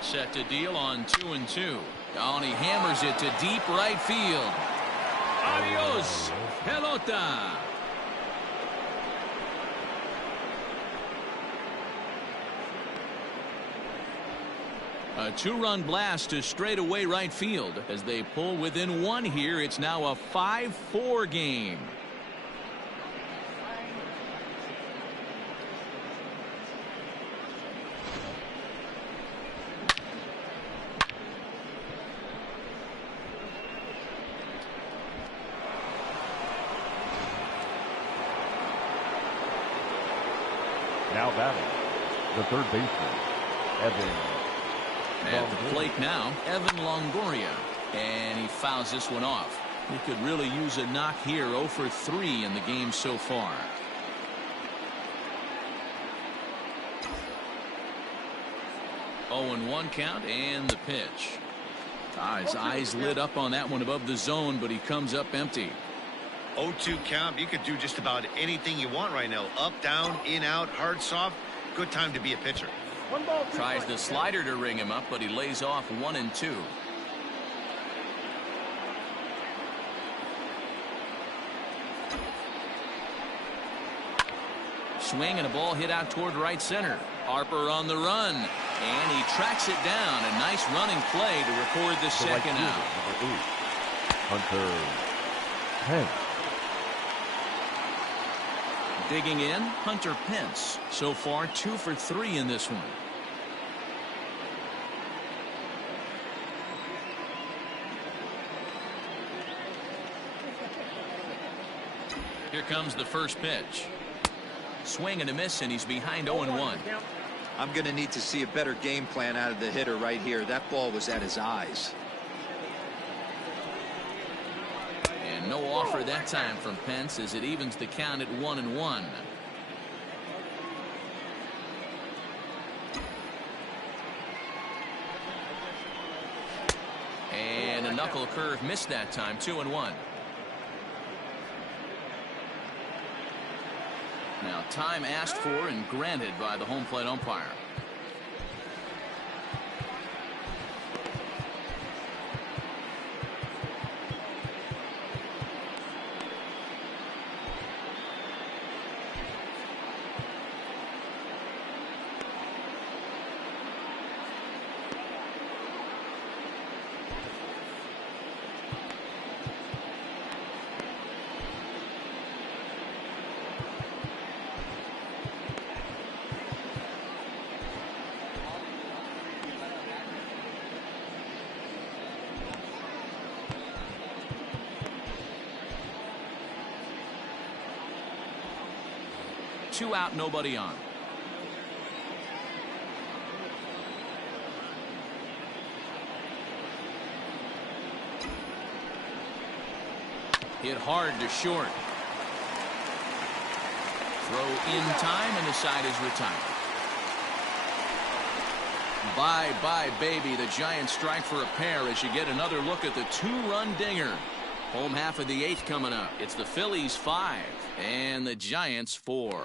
Set to deal on 2-2. Oh, and he hammers it to deep right field. Adios, pelota. A 2-run blast to straightaway right field as they pull within 1 here. It's now a 5-4 game. Now batting, the third baseman, Evan. At the plate now, Evan Longoria. And he fouls this one off. He could really use a knock here. 0 for 3 in the game so far. Oh, and 1 count, and the pitch. His eyes lit up on that one above the zone, but he comes up empty. 0-2 count. You could do just about anything you want right now. Up, down, in, out, hard, soft. Good time to be a pitcher. Tries the slider to ring him up, but he lays off 1 and 2. Swing and a ball hit out toward right center. Harper on the run, and he tracks it down. A nice running play to record the second out. Hunter Pence. Digging in, Hunter Pence. So far 2 for 3 in this one. Here comes the first pitch. Swing and a miss, and he's behind 0-1. I'm going to need to see a better game plan out of the hitter right here. That ball was at his eyes. And no offer that time from Pence as it evens the count at 1-1. And a knuckle curve missed that time. 2-1. Now time asked for and granted by the home plate umpire. Two out, nobody on. Hit hard to short. Throw in time, and the side is retired. Bye-bye, baby. The Giants strike for a pair as you get another look at the two-run dinger. Home half of the 8th coming up. It's the Phillies 5 and the Giants 4.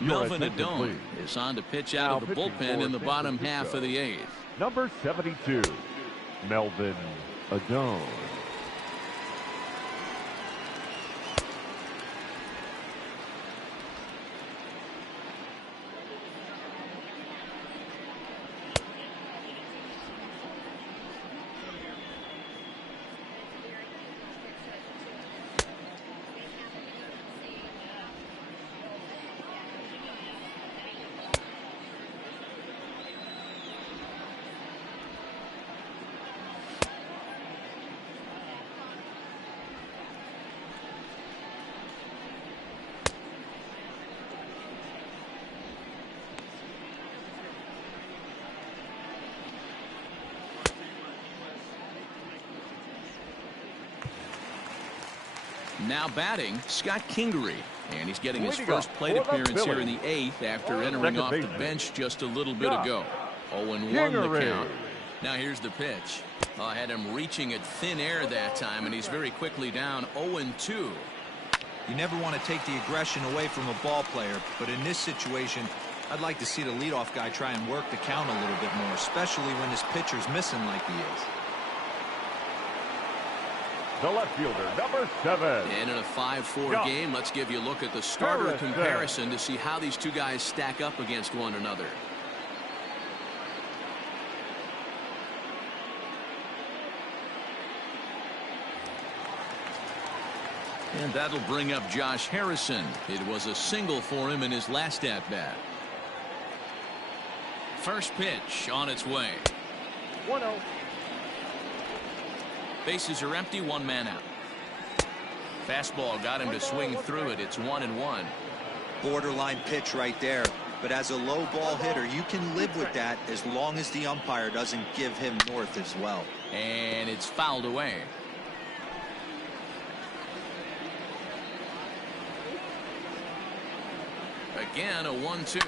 Melvin Adone is on to pitch out of the bullpen in the bottom half of the 8th. Number 72, Melvin Adone. Now batting, Scott Kingery, and he's getting his first plate appearance here in the 8th after entering off the bench just a little bit ago. 0-1 the count. Now here's the pitch. I had him reaching at thin air that time, and he's very quickly down 0-2. You never want to take the aggression away from a ball player, but in this situation, I'd like to see the leadoff guy try and work the count a little bit more, especially when his pitcher's missing like he is. The left fielder, number 7. And in a 5-4 game, let's give you a look at the starter comparison to see how these two guys stack up against one another. And that'll bring up Josh Harrison. It was a single for him in his last at-bat. First pitch on its way. 1-0. Bases are empty, one man out. Fastball got him to swing through it. It's 1-1. Borderline pitch right there. But as a low ball hitter, you can live with that as long as the umpire doesn't give him north as well. And it's fouled away. Again, a 1-2.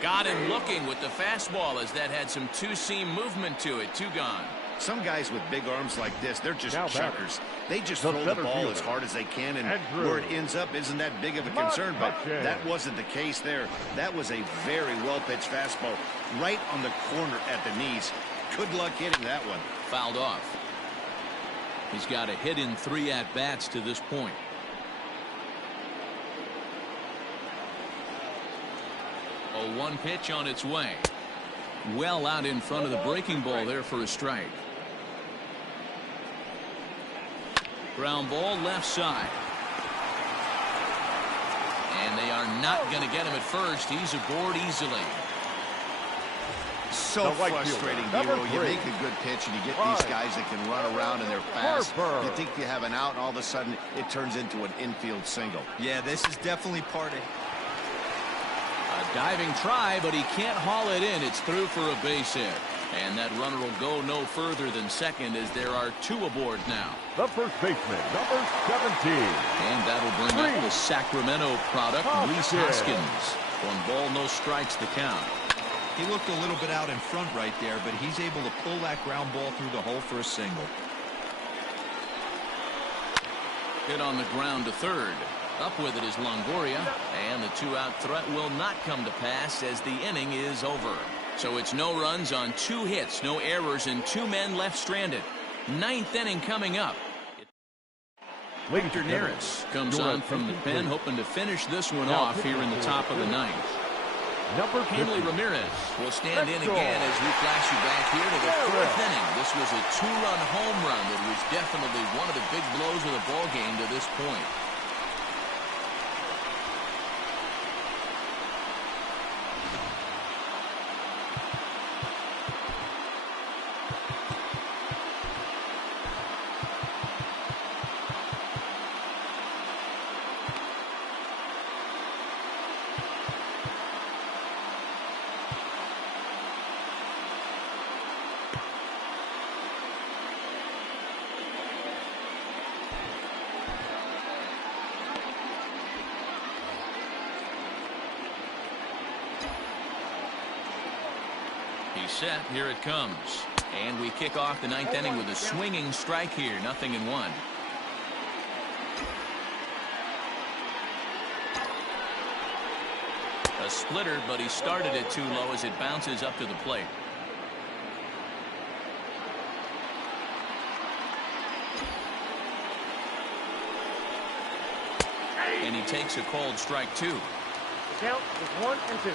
Got him looking with the fastball as that had some two-seam movement to it. 2 gone. Some guys with big arms like this, they're just chuckers. They just throw the ball as hard as they can, and where it ends up isn't that big of a concern, but that wasn't the case there. That was a very well-pitched fastball right on the corner at the knees. Good luck hitting that one. Fouled off. He's got a hit in 3 at-bats to this point. A 1 pitch on its way. Well out in front of the breaking ball there for a strike. Ground ball left side. And they are not going to get him at first. He's aboard easily. So frustrating, Hero. You make a good pitch and you get these guys that can run around and they're fast. You think you have an out, and all of a sudden it turns into an infield single. Yeah, this is definitely part of a diving try, but he can't haul it in. It's through for a base hit. And that runner will go no further than second as there are 2 aboard now. The first baseman, number 17. And that'll bring up the Sacramento product, Rhys Hoskins. 1 ball, no strikes the count. He looked a little bit out in front right there, but he's able to pull that ground ball through the hole for a single. Hit on the ground to third. Up with it is Longoria, and the 2-out threat will not come to pass as the inning is over. So it's no runs on 2 hits, no errors, and 2 men left stranded. 9th inning coming up. Hector Neris comes on from the pen, hoping to finish this one off here in the top of the ninth. Hanley Ramirez will stand in again as we flash you back here to the fourth inning. This was a two-run home run that was definitely one of the big blows of the ball game to this point. Set, here it comes, and we kick off the ninth inning with a swinging strike here, 0-1. A splitter, but he started it too low as it bounces up to the plate. And he takes a called strike 2. The count is 1-2.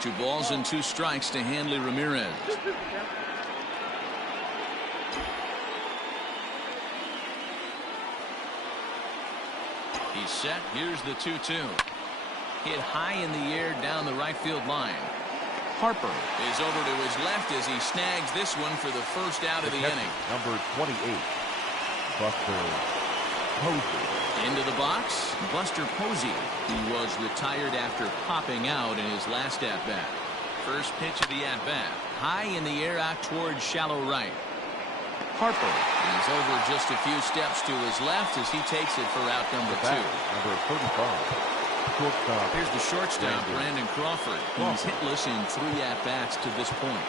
2 balls and 2 strikes to Hanley Ramirez. He's set. Here's the 2-2. Hit high in the air down the right field line. Harper is over to his left as he snags this one for the first out of the inning. Number 28, Buster Posey. Into the box, Buster Posey. He was retired after popping out in his last at-bat. First pitch of the at-bat. High in the air out towards shallow right. Harper is over just a few steps to his left as he takes it for out number 2. Number 35. Shortstop. Here's the shortstop, Brandon Crawford. He's hitless in 3 at-bats to this point.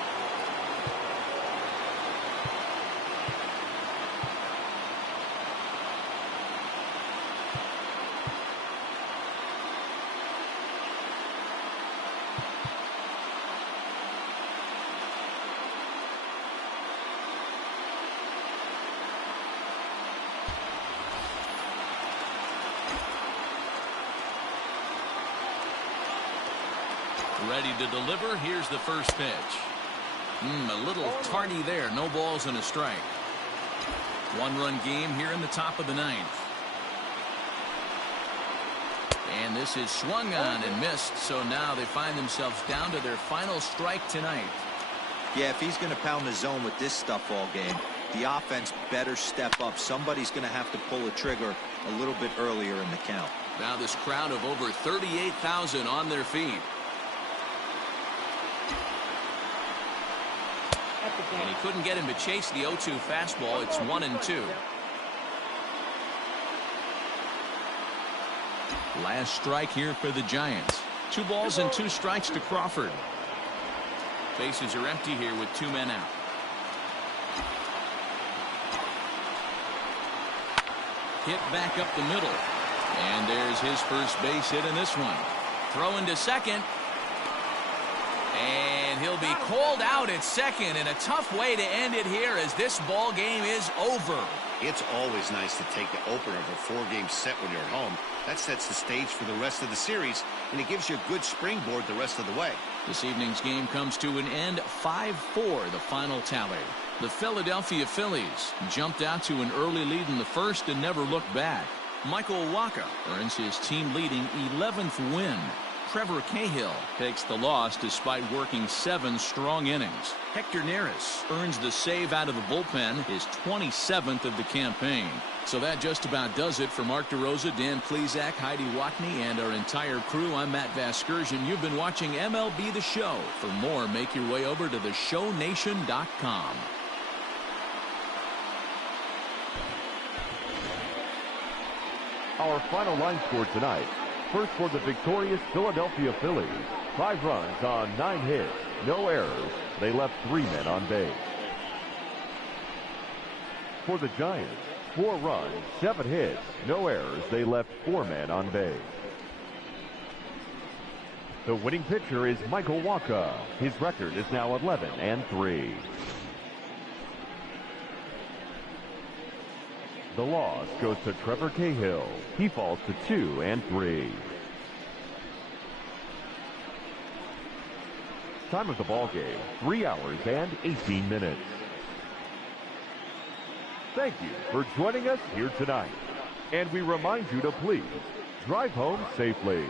Ready to deliver. Here's the first pitch. A little tardy there. No balls and a strike. 1-run game here in the top of the ninth. And this is swung on and missed. So now they find themselves down to their final strike tonight. Yeah, if he's going to pound the zone with this stuff all game, the offense better step up. Somebody's going to have to pull a trigger a little bit earlier in the count. Now this crowd of over 38,000 on their feet. And he couldn't get him to chase the 0-2 fastball. It's 1-2. Last strike here for the Giants. 2 balls and 2 strikes to Crawford. Bases are empty here with 2 men out. Hit back up the middle. And there's his first base hit in this one. Throw into second. And he'll be called out at second, in a tough way to end it here as this ball game is over. It's always nice to take the opener of a 4-game set when you're at home. That sets the stage for the rest of the series, and it gives you a good springboard the rest of the way. This evening's game comes to an end, 5-4 the final tally. The Philadelphia Phillies jumped out to an early lead in the first and never looked back. Michael Wacha earns his team-leading 11th win. Trevor Cahill takes the loss despite working 7 strong innings. Hector Neris earns the save out of the bullpen, his 27th of the campaign. So that just about does it for Mark DeRosa, Dan Plesac, Heidi Watney, and our entire crew. I'm Matt Vasgersian. You've been watching MLB The Show. For more, make your way over to theshownation.com. Our final line score tonight. First for the victorious Philadelphia Phillies. 5 runs on 9 hits, no errors. They left 3 men on base. For the Giants, 4 runs, 7 hits, no errors. They left 4 men on base. The winning pitcher is Michael Wacha. His record is now 11-3. The loss goes to Trevor Cahill. He falls to 2 and 3. Time of the ball game, 3 hours and 18 minutes. Thank you for joining us here tonight. And we remind you to please drive home safely.